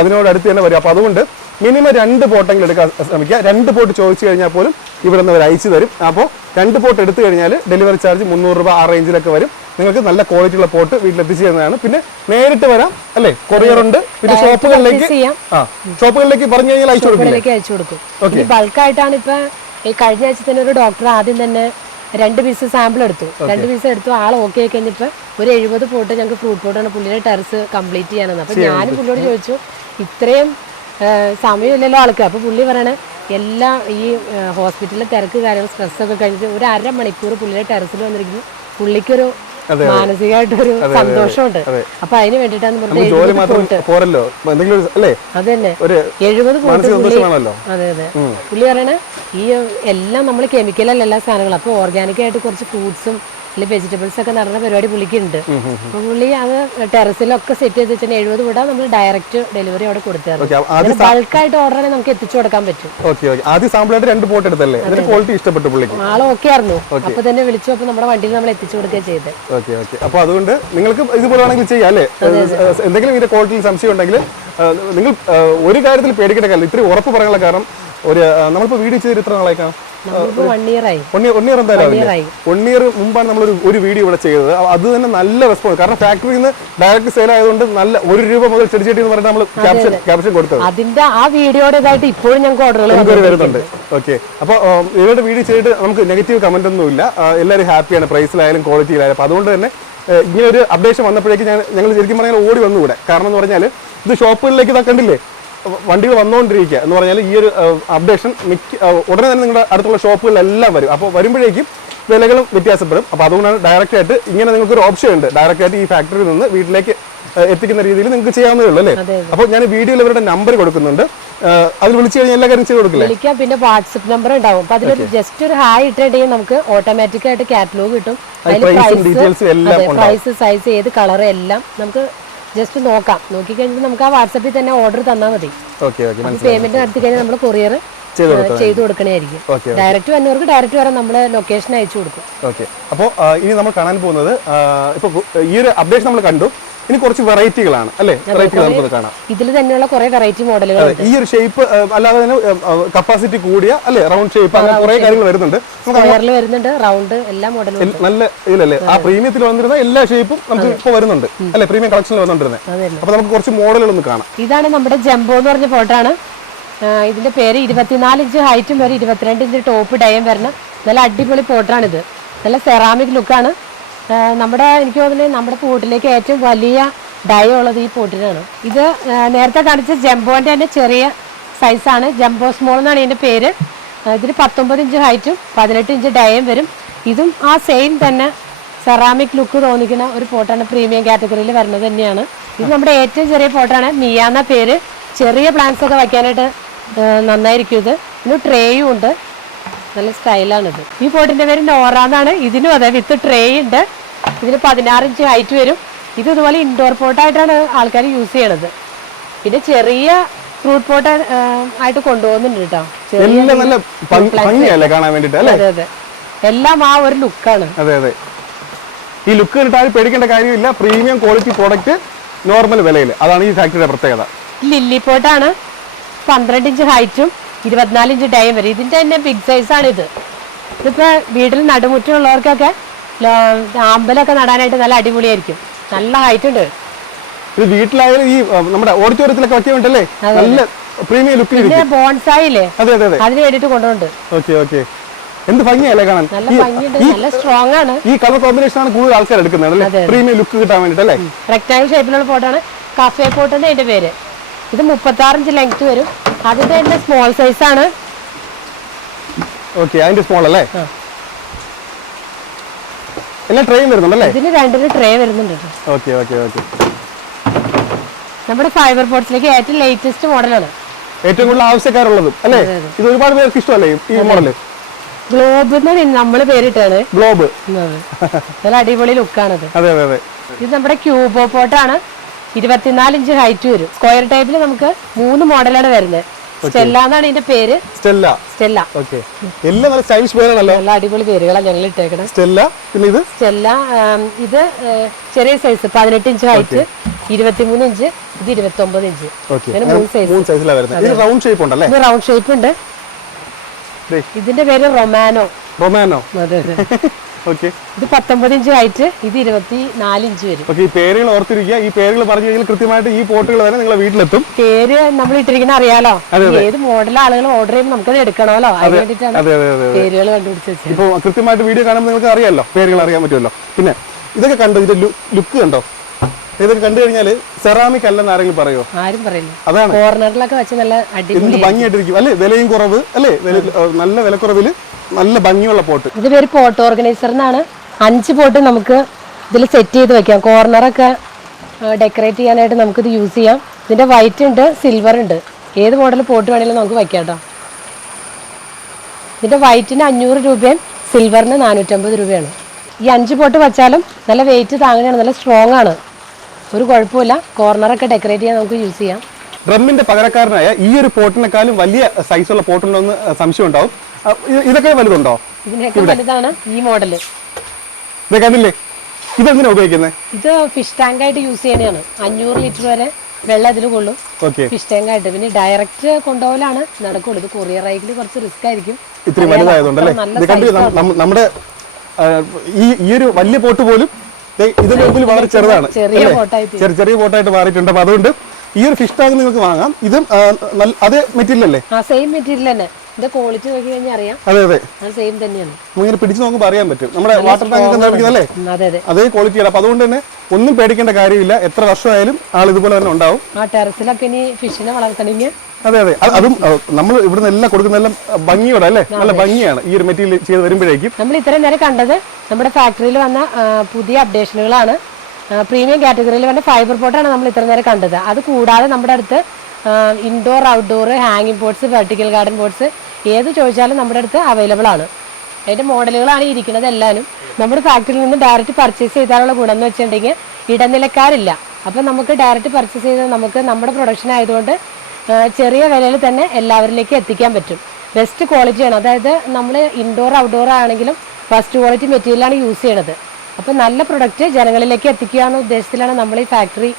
അതിനോട് അടുത്ത് തന്നെ വരും. അപ്പോൾ അതുകൊണ്ട് മിനിമം 2 പോട്ടെങ്കിലും എടുക്കാൻ ശ്രമിക്കുക. 2 പോട്ട് ചോദിച്ചു കഴിഞ്ഞാൽ പോലും ഇവിടെ നിന്ന് അവർ അയച്ചു തരും. അപ്പോൾ 2 പോട്ട് എടുത്തു കഴിഞ്ഞാൽ ഡെലിവറി ചാർജ് 300 രൂപ ആ റേഞ്ചിലൊക്കെ വരും. നിങ്ങൾക്ക് നല്ല ക്വാളിറ്റി ഉള്ള പോട്ട് വീട്ടിൽ എത്തിച്ചു തരുന്നതാണ്. പിന്നെ നേരിട്ട് വരാം അല്ലേ? കൊറിയർ ഉണ്ട്. പിന്നെ ഷോപ്പുകളിലേക്ക് പറഞ്ഞു കഴിഞ്ഞാൽ അയച്ചു കൊടുക്കും. ബൾക്കായിട്ടാണ് ഇപ്പൊ കഴിഞ്ഞ ആഴ്ച തന്നെ ഒരു ഡോക്ടർ ആദ്യം തന്നെ 2 പീസ് സാമ്പിൾ എടുത്തു. 2 പീസ് എടുത്തു. ആൾ ഓക്കെ ആയി കഴിഞ്ഞപ്പോ ഒരു 70 പോട്ട് ഞങ്ങൾക്ക് ഫ്രൂട്ട് പോട്ടാണ് പുള്ളിയുടെ ടെറസ് കംപ്ലീറ്റ് ചെയ്യാനെന്ന്. അപ്പൊ ഞാനും പുള്ളിയോട് ചോദിച്ചു, ഇത്രയും സമയമില്ലല്ലോ ആൾക്ക്. അപ്പൊ പുള്ളി പറയണേ എല്ലാം ഈ ഹോസ്പിറ്റലിലെ തിരക്ക് കാര്യങ്ങൾ സ്ട്രെസ്സൊക്കെ കഴിഞ്ഞിട്ട് ഒരു 1/2 മണിക്കൂർ പുള്ളിയുടെ ടെറസിൽ വന്നിരിക്കുന്നു. പുള്ളിക്കൊരു മാനസികമായിട്ടൊരു സന്തോഷമുണ്ട്. അപ്പൊ അതിന് വേണ്ടിട്ടാണ് അതന്നെ 70 പോട്ട്. അതെ അതെ. പുള്ളി പറയണേ ഈ എല്ലാം നമ്മൾ കെമിക്കലല്ല എല്ലാ സാധനങ്ങളും. അപ്പൊ ഓർഗാനിക് ആയിട്ട് കുറച്ച് ഫ്രൂട്ട്സും അല്ലെങ്കിൽ വെജിറ്റബിൾസ് ഒക്കെ നടന്ന പരിപാടി പുള്ളിക്കുണ്ട്. അപ്പൊ പുള്ളി അത് ടെറസിലൊക്കെ സെറ്റ് ചെയ്ത് വെച്ചാൽ 70 വിടാൻ നമ്മൾ ഡയറക്റ്റ് ഡെലിവറി അവിടെ കൊടുത്തായിരുന്നു. ബൾക്കായിട്ട് ഓർഡർ ആണെങ്കിൽ നമുക്ക് എത്തിച്ചു കൊടുക്കാൻ പറ്റും. ആള് ഓക്കെ ആയിരുന്നു. അപ്പൊ തന്നെ വിളിച്ചു. അപ്പൊ നമ്മുടെ വണ്ടിയിൽ നമ്മൾ എത്തിച്ചു കൊടുക്കുക ചെയ്തത്. അപ്പൊ അതുകൊണ്ട് നിങ്ങൾക്ക് ഇതുപോലെ വേണമെങ്കിൽ ചെയ്യാം അല്ലേ? എന്തെങ്കിലും ഇതിന്റെ ക്വാളിറ്റിയിൽ സംശയം ഉണ്ടെങ്കിൽ നിങ്ങൾ ഒരു കാര്യത്തിൽ പേടിക്കേണ്ട കാര്യം ഇത്രയും ഉറപ്പ് പറയാനുള്ള കാരണം നമ്മളിപ്പോ വീഡിയോ ചെയ്തിട്ട് എത്ര നാളേക്കാണ്? 1 ഇയർ എന്തായാലും 1 ഇയർ മുമ്പാണ് നമ്മൾ ഒരു വീഡിയോ ഇവിടെ ചെയ്തത്. അത് തന്നെ നല്ല റെസ്പോൺസ്. കാരണം ഫാക്ടറിയിൽ നിന്ന് ഡയറക്റ്റ് സെയിൽ ആയതുകൊണ്ട് നല്ല 1 രൂപ മുതൽ ചെടിച്ചെടി എന്ന് പറഞ്ഞാൽ നമ്മൾ ക്യാപ്ഷൻ കൊടുത്തത്. അതിന്റെ ആ വീഡിയോയുടേതായിട്ട് ഇപ്പോഴും ഞങ്ങൾക്ക് ഓർഡറുകൾ വരുന്നുണ്ട്. ഓക്കെ. അപ്പോൾ ഇവരുടെ വീഡിയോ ചെയ്തിട്ട് നമുക്ക് നെഗറ്റീവ് കമന്റ് ഒന്നും ഇല്ല. എല്ലാവരും ഹാപ്പിയാണ് പ്രൈസിലായാലും ക്വാളിറ്റിയിലായാലും. അപ്പോൾ അതുകൊണ്ട് തന്നെ ഇങ്ങനെ ഒരു അപ്ഡേഷൻ വന്നപ്പോഴേക്കും ഞങ്ങൾ ശരിക്കും പറഞ്ഞാൽ ഓടി വന്നു ഇവിടെ. കാരണം എന്ന് പറഞ്ഞാൽ ഇത് ഷോപ്പുകളിലേക്ക് ഇതാ കണ്ടില്ലേ, വണ്ടികൾ വന്നുകൊണ്ടിരിക്കുക. എന്ന് പറഞ്ഞാൽ ഈ ഒരു അപ്ഡേഷൻ ഉടനെ തന്നെ നിങ്ങളുടെ അടുത്തുള്ള ഷോപ്പുകളിലെല്ലാം വരും. അപ്പോൾ വരുമ്പോഴേക്കും വിലകളും വ്യത്യാസപ്പെടും. അപ്പോൾ അതുകൊണ്ടാണ് ഡയറക്റ്റ് ആയിട്ട് ഇങ്ങനെ നിങ്ങൾക്കൊരു ഓപ്ഷൻ ഉണ്ട്. ഡയറക്റ്റ് ആയിട്ട് ഈ ഫാക്ടറിയിൽ നിന്ന് വീട്ടിലേക്ക് എത്തിക്കുന്ന രീതിയിൽ നിങ്ങൾക്ക് ചെയ്യാവുന്നേ ഉള്ളൂ അല്ലേ? അപ്പോൾ ഞാൻ വീഡിയോയിൽ ഇവരുടെ നമ്പർ കൊടുക്കുന്നുണ്ട്. അതിൽ വിളിച്ചു കഴിഞ്ഞാൽ എല്ലാ കാര്യം ചെയ്ത് കൊടുക്കില്ലേ? വിളിക്കാം. പിന്നെ വാട്സ്ആപ്പ് നമ്പർ ഉണ്ടാവും. അപ്പോൾ അതിലൊരു ജസ്റ്റ് ഒരു ഹായ് ഇട്ടിട്ടുണ്ടെങ്കിൽ നമുക്ക് ഓട്ടോമാറ്റിക് ആയിട്ട് കാറ്റലോഗ് കിട്ടും. പ്രൈസ്, സൈസ്, ഏത് കളർ എല്ലാം നമുക്ക് ജസ്റ്റ് നോക്കാം. നോക്കിക്കഴിഞ്ഞിട്ട് നമുക്ക് ആ വാട്സാപ്പിൽ തന്നെ ഓർഡർ തന്നാൽ മതി. പേയ്മെന്റ് നടത്തി കഴിഞ്ഞാൽ നമ്മൾ കൊറിയർ ചെയ്തു കൊടുക്കണായിരിക്കും. ഡയറക്റ്റ് വന്നവർക്ക് ഡയറക്റ്റ് വരാൻ നമ്മുടെ ലൊക്കേഷൻ അയച്ചു കൊടുക്കും. ഓക്കെ. അപ്പോൾ ഇനി നമ്മൾ കാണാൻ പോകുന്നത് ഇപ്പോൾ ഈ ഒരു അപ്ഡേഷൻ നമ്മൾ കണ്ടു. ഇനി കുറച്ച് വെറൈറ്റികളാണ് അല്ലേ? വെറൈറ്റികൾ നമുക്ക് കാണാം. ഇതിൽ തന്നെയുള്ള കുറെ വെറൈറ്റി മോഡലുകൾ. ഈ ഒരു ഷേപ്പ് അല്ലാതെ തന്നെ കപ്പാസിറ്റി കൂടിയ അല്ലേ, റൗണ്ട് ഷേപ്പ്, അങ്ങനെ കുറെ കാര്യങ്ങൾ വരുന്നുണ്ട്. വരുന്നുണ്ട് റൗണ്ട് എല്ലാ മോഡലും നല്ല ഇതിലല്ലേ? ആ പ്രീമിയത്തിൽ വന്നിരുന്ന എല്ലാ ഷേപ്പും നമുക്ക് ഇപ്പോൾ വരുന്നുണ്ട് അല്ലെ? പ്രീമിയം കളക്ഷനിൽ വന്നിരുന്നത്. അപ്പൊ നമുക്ക് കുറച്ച് മോഡലുകൾ ഒന്ന് കാണാം. ഇതാണ് നമ്മുടെ ജംബോ എന്ന് പറഞ്ഞ ഫോട്ടാണ്. ഇതിന്റെ പേര് 24 ഇഞ്ച് ഹൈറ്റും വരെ 22 ഇഞ്ച് ടോപ്പ് ഡയം വരുന്ന നല്ല അടിപൊളി പോട്ടാണിത്. നല്ല സെറാമിക് ലുക്കാണ്. എനിക്ക് തോന്നുന്നത് നമ്മുടെ പോട്ടിലേക്ക് ഏറ്റവും വലിയ ഡയ ഉള്ളത് ഈ പോട്ടിനാണ്. ഇത് നേരത്തെ കാണിച്ച ജംബോന്റെ തന്നെ ചെറിയ സൈസാണ്. ജംബോ സ്മോൾ എന്നാണ് ഇതിന്റെ പേര്. ഇതിന് 19 ഇഞ്ച് ഹൈറ്റും 18 ഇഞ്ച് ഡയം വരും. ഇതും ആ സെയിം തന്നെ സെറാമിക് ലുക്ക് തോന്നിക്കുന്ന ഒരു പോട്ടാണ്. പ്രീമിയം കാറ്റഗറിയിൽ വരുന്നത് തന്നെയാണ്. ഇത് നമ്മുടെ ഏറ്റവും ചെറിയ പോട്ടാണ്. മിയ എന്ന പേര്. ചെറിയ പ്ലാന്റ്സ് ഒക്കെ വയ്ക്കാനായിട്ട് നന്നായിരിക്കും ഇത്. ഇതിന് ട്രേയും ഉണ്ട്. നല്ല സ്റ്റൈലാണിത്. ഈ പോട്ടിന്റെ പേര് നോറ എന്നാണ്. ഇതിനും അതെ വിത്ത് ട്രേ ഉണ്ട്. ഇതിന് 16 ഇഞ്ച് ഹൈറ്റ് വരും. ഇത് ഇതുപോലെ ഇൻഡോർ പോട്ടായിട്ടാണ് ആൾക്കാർ യൂസ് ചെയ്യണത്. പിന്നെ ചെറിയ ഫ്രൂട്ട് പോട്ട് ആയിട്ട് കൊണ്ടുപോകുന്നുണ്ട് കേട്ടോ. എല്ലാം നല്ല ഭംഗിയല്ലേ കാണാൻ വേണ്ടിട്ട് അല്ലേ? അതെ അതെ, എല്ലാം ആ ഒരു ലുക്കാണ്. അതെ അതെ, ഈ ലുക്ക് കണ്ടിട്ട് ആരും പേടിക്കേണ്ട കാര്യമില്ല. പ്രീമിയം ക്വാളിറ്റി പ്രോഡക്റ്റ് നോർമൽ വിലയിൽ, അതാണ് ഈ ഫാക്ടറിയുടെ പ്രത്യേകത. ലില്ലി പോട്ടാണ്, 12 ഇഞ്ച് ഹൈറ്റും 24 ഇഞ്ച് ഡയം വരും. ഇതിന്റെ തന്നെ ബിഗ് സൈസ് ആണ് ഇത്. ഇതിപ്പോ വീട്ടിൽ നടുമുറ്റുള്ളവർക്കൊക്കെ ആമ്പലൊക്കെ നടാനായിട്ട് നല്ല അടിപൊളിയായിരിക്കും. നല്ല ഹൈറ്റ് ഉണ്ട്. ഇത് വീട്ടിലായാലും ഈ നമ്മുടെ ഓഡിറ്റോറിയത്തിലൊക്കെ വെക്കാൻ വേണ്ടല്ലേ, നല്ല പ്രീമിയം ലുക്കിൽ. പിന്നെ ബോൺസായി ഇല്ലേ, അതെ അതെ അതെ, അതിന് വേണ്ടിട്ട് കൊണ്ടുണ്ട്. ഓക്കെ ഓക്കെ, എന്ത് ഭംഗിയല്ലേ കാണാൻ. നല്ല ഭംഗിയുണ്ട്, നല്ല സ്ട്രോങ് ആണ്. ഈ കളർ കോമ്പിനേഷൻ ആണ് കൂടുതൽ ആൾക്കാർ എടുക്കുന്നത് അല്ലേ, പ്രീമിയം ലുക്ക് കിട്ടാൻ വേണ്ടിട്ട് അല്ലേ. റെക്ടാങ്കിൾ ഷേപ്പിലുള്ള പോട്ടാണ്, കഫേ പോട്ട് എന്ന് അതിന്റെ പേര്. ഇത് 36 ഇഞ്ച് ലെങ്ത് വരും. അതിന്റെ തന്നെ സ്മോൾ സൈസ് ആണ്. ഓക്കെ, അതിന്റെ സ്മോൾ അല്ലേ. എല്ലാം ട്രേ വരുന്നുണ്ടല്ലേ? ഇതിന് 2 ട്രേ വരുന്നുണ്ട്. ഓക്കെ ഓക്കെ ഓക്കെ, നമ്മുടെ ഫൈബർ പോട്ട്സിലേക്ക് ഏറ്റവും ലേറ്റസ്റ്റ് മോഡലാണ്, ഏറ്റവും കൂടുതൽ ആവശ്യക്കാരുള്ളതും അല്ലേ. ഇത് ഒരുപാട് പേർക്ക് ഇഷ്ടമല്ലേ ഈ മോഡല്? ഗ്ലോബ് എന്ന് നമ്മള് പേരിട്ടാണ്. ഗ്ലോബ്, നല്ല അടിപൊളി ലുക്കാണത്. അതെ അതെ അതെ. ഇത് നമ്മുടെ ക്യൂബോ പോട്ടാണ്, 24 ഇഞ്ച് ഹൈറ്റ് വരും. സ്ക്വയർ ടൈപ്പിൽ നമുക്ക് 3 മോഡലാണ് വരുന്നത്. സ്റ്റെല്ല എന്നാണ് ഇതിന്റെ പേര്. സ്റ്റെല്ല. ഓക്കെ, എല്ലാം നല്ല സ്റ്റൈലിഷ് പേരാണല്ലോ. നല്ല അടിപൊളി പേരുകളാണ് ഞങ്ങൾ ഇട്ടേക്കണം. സ്റ്റെല്ല. പിന്നെ ഇത് സ്റ്റെല്ല, ഇത് ചെറിയ സൈസ് 18 ഇഞ്ച് ഹൈറ്റ്, 23 ഇഞ്ച്, ഇത് 29 ഇഞ്ച്. ഇങ്ങനെ 3 സൈസിലാണ് വരുന്നത്. ഇത് റൗണ്ട് ഷേപ്പ് ഉണ്ടല്ലേ? ഇത് റൗണ്ട് ഷേപ്പ് ഉണ്ട്. ഇതിന്റെ പേര് റൊമാനോ. അതെ അതെ. ഓക്കെ, ഇത് 19 ഇഞ്ച് ഹൈറ്റ്, ഇത് 24 ഇഞ്ച് വരും. ഓക്കെ, ഈ പേരുകൾ ഓർത്തിരിക്കുക. ഈ പേരുകൾ പറഞ്ഞു കഴിഞ്ഞാൽ കൃത്യമായിട്ട് ഈ പോട്ടുകൾ തന്നെ നിങ്ങളെ വീട്ടിലെത്തും. പേര് നമ്മൾ ഇട്ടിരിക്കുന്ന അറിയാലോ, ഏത് മോഡൽ ആളുകൾ ഓർഡർ ചെയ്യുമ്പോൾ നമുക്കത് എടുക്കണമല്ലോ, അതിന് വേണ്ടിയിട്ടാണ് പേരുകൾ കണ്ടുപിടിച്ചത്. ഇപ്പൊ കൃത്യമായിട്ട് വീഡിയോ കാണുമ്പോൾ നിങ്ങൾക്ക് അറിയാമല്ലോ, പേരുകൾ അറിയാൻ പറ്റുമല്ലോ. പിന്നെ ഇതൊക്കെ കണ്ടോ, ഇതിന്റെ ലുക്ക് കണ്ടോ? ഇതൊക്കെ കണ്ടു കഴിഞ്ഞാല് സെറാമിക് അല്ലെന്ന് ആരെങ്കിലും പറയോ? ആരും പറയില്ല. അതാണ് കോർണറിലൊക്കെ വെച്ച് നല്ല എന്ത് ഭംഗിയായിട്ടിരിക്കും അല്ലെ, വിലയും കുറവ് അല്ലേ, നല്ല വിലക്കുറവില് നല്ല ഭംഗിയുള്ള പോട്ട്. ഇത് പേര് പോട്ട് ഓർഗനൈസർ എന്നാണ്. 5 പോട്ട് നമുക്ക് ഇതിൽ സെറ്റ് ചെയ്ത് വെക്കാം. കോർണറൊക്കെ ഡെക്കറേറ്റ് ചെയ്യാനായിട്ട് നമുക്കിത് യൂസ് ചെയ്യാം. ഇതിന്റെ വൈറ്റ് ഉണ്ട്, സിൽവർ ഉണ്ട്. ഏത് മോഡൽ പോട്ട് വേണമെങ്കിലും നമുക്ക് വെക്കാം കേട്ടോ. ഇതിന്റെ വൈറ്റിന് 500 രൂപയും സിൽവറിന് 450 രൂപയാണ്. ഈ 5 പോട്ട് വെച്ചാലും നല്ല വെയിറ്റ് താങ്ങുകയാണ്, നല്ല സ്ട്രോങ് ആണ്, ഒരു കുഴപ്പമില്ല. കോർണറൊക്കെ ഡെക്കറേറ്റ് ചെയ്യാൻ നമുക്ക് യൂസ് ചെയ്യാം. ഡ്രമ്മിന്റെ പകരക്കാരനായ ഈ ഒരു പോട്ടിനെക്കാളും വലിയ സൈസുള്ള പോട്ടുണ്ടോ എന്ന് സംശയം ഉണ്ടാവും. ഇതൊക്കെ വലുതുണ്ടോ? ഇതിനൊക്കെ വലുതാണ് ഈ മോഡല്. ഇത് കണ്ടില്ലേ, ഇതെന്തിനാ ഉപയോഗിക്കുന്നത്? ഇത് ഫിഷ് ടാങ്ക് ആയിട്ട് യൂസ് ചെയ്യണതാണ്. 500 ലിറ്റർ വരെ വെള്ളം ഇതിൽ കൊള്ളും, ഫിഷ് ടാങ്ക് ആയിട്ട്. പിന്നെ ഡയറക്റ്റ് കൊണ്ടുപോകലാണ് നടക്കുള്ളൂ. ഇത് കൊറിയർ ആയിട്ട് കുറച്ച് റിസ്ക് ആയിരിക്കും, ഇത്തിരി വലുതായതുകൊണ്ടല്ലേ. നമ്മുടെ ഈ ഒരു വലിയ പോട്ട് പോലും ഇതിന്റെ മുമ്പിൽ വളരെ ചെറുതാണ്, ചെറിയ പോട്ടായിട്ട് മാറിയിട്ടുണ്ട്. അപ്പൊ അതുകൊണ്ട് ഈ ഒരു ഫിഷ് ടാങ്ക് നിങ്ങൾക്ക് വാങ്ങാം. ഇതും അതേ മെറ്റീരിയൽ അല്ലേ? സെയിം മെറ്റീരിയൽ തന്നെ. ഇതിന്റെ ക്വാളിറ്റി നോക്കി കഴിഞ്ഞാൽ അറിയാം. അതെ അതെ, സെയിം തന്നെയാണ്. ഇങ്ങനെ പിടിച്ചു നോക്കുമ്പോൾ അറിയാൻ പറ്റും. നമ്മുടെ വാട്ടർ ടാങ്ക് ഒക്കെ നിർമ്മിക്കുന്നല്ലേ, അതേ ക്വാളിറ്റിയാണ്. അപ്പൊ അതുകൊണ്ട് തന്നെ ഒന്നും പേടിക്കേണ്ട കാര്യമില്ല. എത്ര വർഷമായാലും ആൾ ഇതുപോലെ തന്നെ ഉണ്ടാവും. ടെറസിലൊക്കെ ഇനി ഫിഷിനെ വളർത്തണമെങ്കിൽ അതെ അതെ, അതും നമ്മൾ ഇവിടുന്ന് എല്ലാം കൊടുക്കുന്നതെല്ലാം ഭംഗിയോടെ അല്ലേ, നല്ല ഭംഗിയാണ് ഈ ഒരു മെറ്റീരിയൽ ചെയ്ത് വരുമ്പോഴേക്കും. നമ്മൾ ഇത്രയും നേരം കണ്ടത് നമ്മുടെ ഫാക്ടറിയിൽ വന്ന പുതിയ അപ്ഡേഷനുകളാണ്. പ്രീമിയം കാറ്റഗറിയിൽ വന്ന ഫൈബർ പോട്ടാണ് നമ്മൾ ഇത്രയും നേരം കണ്ടത്. അത് കൂടാതെ നമ്മുടെ അടുത്ത് ഇൻഡോർ ഔട്ട്ഡോർ ഹാങ്ങിങ് പോട്ട്സ്, വെർട്ടിക്കൽ ഗാർഡൻ പോട്ട്സ് ഏത് ചോദിച്ചാലും നമ്മുടെ അടുത്ത് അവൈലബിൾ ആണ്. അതിന്റെ മോഡലുകളാണ് ഇരിക്കുന്നത് എല്ലാവരും. നമ്മുടെ ഫാക്ടറിയിൽ നിന്ന് ഡയറക്റ്റ് പർച്ചേസ് ചെയ്താലുള്ള ഗുണം എന്ന് വെച്ചിട്ടുണ്ടെങ്കിൽ ഇടനിലക്കാരില്ല. അപ്പം നമുക്ക് ഡയറക്റ്റ് പർച്ചേസ് ചെയ്ത് നമുക്ക് നമ്മുടെ പ്രൊഡക്ഷൻ ആയതുകൊണ്ട് ചെറിയ വിലയിൽ തന്നെ എല്ലാവരിലേക്കും എത്തിക്കാൻ പറ്റും. ബെസ്റ്റ് ക്വാളിറ്റിയാണ്. അതായത് നമ്മൾ ഇൻഡോർ ഔട്ട്ഡോർ ആണെങ്കിലും ഫസ്റ്റ് ക്വാളിറ്റി മെറ്റീരിയലാണ് യൂസ് ചെയ്യണത്. അപ്പം നല്ല പ്രൊഡക്റ്റ് ജനങ്ങളിലേക്ക് എത്തിക്കുക എന്ന ഉദ്ദേശത്തിലാണ് നമ്മൾ ഈ ഫാക്ടറി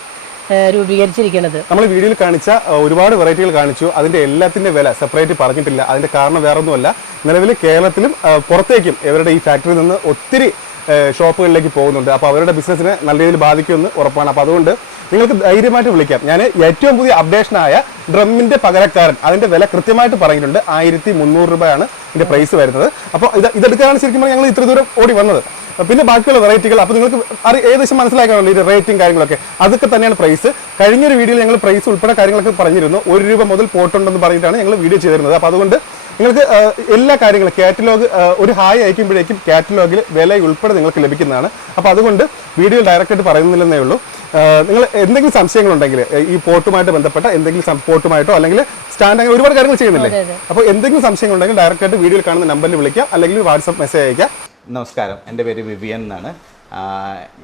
രൂപീകരിച്ചിരിക്കുന്നത്. നമ്മൾ വീഡിയോയിൽ കാണിച്ച ഒരുപാട് വെറൈറ്റികൾ കാണിച്ചു. അതിന്റെ എല്ലാത്തിന്റെ വില സെപ്പറേറ്റ് പറഞ്ഞിട്ടില്ല. അതിന്റെ കാരണം വേറെ ഒന്നുമല്ല, നിലവിൽ കേരളത്തിലും പുറത്തേക്കും ഇവരുടെ ഈ ഫാക്ടറിയിൽ നിന്ന് ഒത്തിരി ഷോപ്പുകളിലേക്ക് പോകുന്നുണ്ട്. അപ്പോൾ അവരുടെ ബിസിനസ്സിനെ നല്ല രീതിയിൽ ബാധിക്കുമെന്ന് ഉറപ്പാണ്. അപ്പോൾ അതുകൊണ്ട് നിങ്ങൾക്ക് ധൈര്യമായിട്ട് വിളിക്കാം. ഞാൻ ഏറ്റവും പുതിയ അപ്ഡേഷനായ ഡ്രമ്മിന്റെ പകരക്കാരൻ അതിന്റെ വില കൃത്യമായിട്ട് പറഞ്ഞിട്ടുണ്ട്. 1300 രൂപയാണ് ഇതിന്റെ പ്രൈസ് വരുന്നത്. അപ്പോൾ ഇതെടുക്കാനാണ് ശരിക്കും ഞങ്ങൾ ഇത്ര ദൂരം ഓടി വന്നത്. പിന്നെ ബാക്കിയുള്ള വെറൈറ്റികൾ അപ്പോൾ നിങ്ങൾക്ക് ഏകദേശം മനസ്സിലാക്കാനുണ്ട് ഈ റേറ്റും കാര്യങ്ങളൊക്കെ. അതൊക്കെ തന്നെയാണ് പ്രൈസ്. കഴിഞ്ഞൊരു വീഡിയോയിൽ ഞങ്ങൾ പ്രൈസ് ഉൾപ്പെടെ കാര്യങ്ങളൊക്കെ പറഞ്ഞിരുന്നു. 1 രൂപ മുതൽ പോട്ടുണ്ടെന്ന് പറഞ്ഞിട്ടാണ് ഞങ്ങൾ വീഡിയോ ചെയ്തിരുന്നത്. അപ്പോൾ അതുകൊണ്ട് നിങ്ങൾക്ക് എല്ലാ കാര്യങ്ങളും കാറ്റലോഗ് ഒരു ഹായ് അയക്കുമ്പോഴേക്കും കാറ്റലോഗിൽ വില ഉൾപ്പെടെ നിങ്ങൾക്ക് ലഭിക്കുന്നതാണ്. അപ്പോൾ അതുകൊണ്ട് വീഡിയോ ഡയറക്റ്റായിട്ട് പറയുന്നില്ലെന്നേ ഉള്ളൂ. നിങ്ങൾ എന്തെങ്കിലും സംശയങ്ങളുണ്ടെങ്കിൽ ഈ പോട്ടുമായിട്ട് ബന്ധപ്പെട്ട എന്തെങ്കിലും പോട്ടുമായിട്ടോ അല്ലെങ്കിൽ സ്റ്റാൻഡ് അങ്ങനെ ഒരുപാട് കാര്യങ്ങൾ ചെയ്യുന്നില്ലേ, അപ്പോൾ എന്തെങ്കിലും സംശയങ്ങളുണ്ടെങ്കിൽ ഡയറക്റ്റായിട്ട് വീഡിയോയിൽ കാണുന്ന നമ്പറിൽ വിളിക്കുക അല്ലെങ്കിൽ വാട്സപ്പ് മെസ്സേജ് അയക്കുക. നമസ്കാരം, എൻ്റെ പേര് വിവിയൻ എന്നാണ്.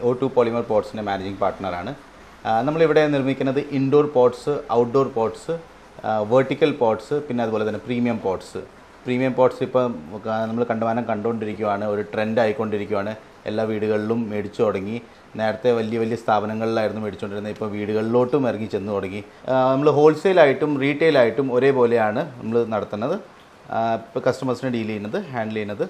O2 പോളിമർ പോട്ട്സിൻ്റെ മാനേജിങ് പാർട്ട്ണറാണ്. നമ്മളിവിടെ നിർമ്മിക്കുന്നത് indoor pots, outdoor pots, vertical pots, പിന്നെ അതുപോലെ തന്നെ പ്രീമിയം പോട്ട്സ്. പ്രീമിയം പോട്ട്സ് ഇപ്പം നമ്മൾ കണ്ടുകൊണ്ടിരിക്കുകയാണ്, ഒരു ട്രെൻഡ് ആയിക്കൊണ്ടിരിക്കുകയാണ്. എല്ലാ വീടുകളിലും മേടിച്ചു തുടങ്ങി. നേരത്തെ വലിയ വലിയ സ്ഥാപനങ്ങളിലായിരുന്നു മേടിച്ചുകൊണ്ടിരുന്നത്, ഇപ്പോൾ വീടുകളിലോട്ടും ഇറങ്ങി ചെന്ന് തുടങ്ങി. നമ്മൾ ഹോൾസെയിലായിട്ടും റീറ്റെയിലായിട്ടും ഒരേപോലെയാണ് നമ്മൾ നടത്തുന്നത്. ഇപ്പോൾ കസ്റ്റമേഴ്സിനെ ഹാൻഡിൽ ചെയ്യുന്നത്.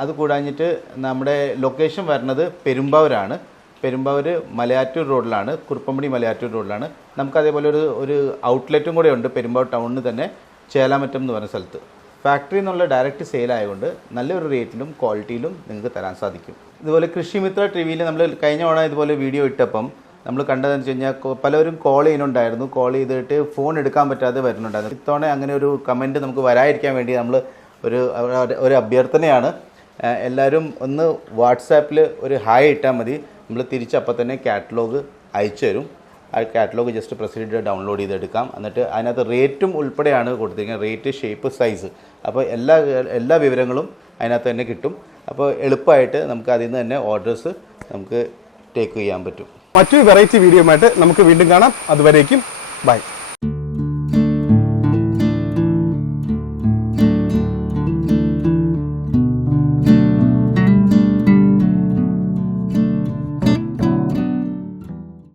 അത് കൂടാഞ്ഞിട്ട് നമ്മുടെ ലൊക്കേഷൻ വരുന്നത് പെരുമ്പാവൂരാണ്. പെരുമ്പാവൂർ മലയാറ്റൂർ റോഡിലാണ്, കുറുപ്പമ്പടി മലയാറ്റൂർ റോഡിലാണ്. നമുക്ക് അതേപോലെ ഒരു ഔട്ട്ലെറ്റും കൂടെ ഉണ്ട് പെരുമ്പാവൂർ ടൗണിൽ തന്നെ, ചേലാമറ്റം എന്ന് പറഞ്ഞ സ്ഥലത്ത്. ഫാക്ടറി എന്നുള്ള ഡയറക്റ്റ് സെയിലായതുകൊണ്ട് നല്ലൊരു റേറ്റിലും ക്വാളിറ്റിയിലും നിങ്ങൾക്ക് തരാൻ സാധിക്കും. ഇതുപോലെ കൃഷിമിത്ര ടിവിയിൽ നമ്മൾ കഴിഞ്ഞ തവണ ഇതുപോലെ വീഡിയോ ഇട്ടപ്പം നമ്മൾ കണ്ടതെന്ന് വെച്ച് കഴിഞ്ഞാൽ പലരും കോൾ ചെയ്യുന്നുണ്ടായിരുന്നു. കോൾ ചെയ്തിട്ട് ഫോൺ എടുക്കാൻ പറ്റാതെ വരുന്നുണ്ടായിരുന്നു. ഇത്തവണ അങ്ങനെ ഒരു കമൻറ്റ് നമുക്ക് വരാതിരിക്കാൻ വേണ്ടി നമ്മൾ ഒരു അഭ്യർത്ഥനയാണ്. എല്ലാവരും ഒന്ന് വാട്സാപ്പിൽ ഒരു ഹായ് ഇട്ടാൽ മതി. നമ്മൾ തിരിച്ചപ്പം തന്നെ കാറ്റലോഗ് അയച്ചു തരും. ആ കാറ്റലോഗ് ജസ്റ്റ് പ്രസ് ചെയ്ത് ഡൗൺലോഡ് ചെയ്തെടുക്കാം. എന്നിട്ട് അതിനകത്ത് റേറ്റും ഉൾപ്പെടെയാണ് കൊടുത്തിരിക്കുന്നത്, റേറ്റ്, ഷേപ്പ്, സൈസ്. അപ്പോൾ എല്ലാ വിവരങ്ങളും അതിനകത്ത് തന്നെ കിട്ടും. അപ്പോൾ എളുപ്പമായിട്ട് നമുക്ക് അതിൽ നിന്ന് തന്നെ ഓർഡേഴ്സ് നമുക്ക് ടേക്ക് ചെയ്യാൻ പറ്റും. മറ്റൊരു വെറൈറ്റി വീഡിയോ ആയിട്ട് നമുക്ക് വീണ്ടും കാണാം. അതുവരേക്കും ബൈ.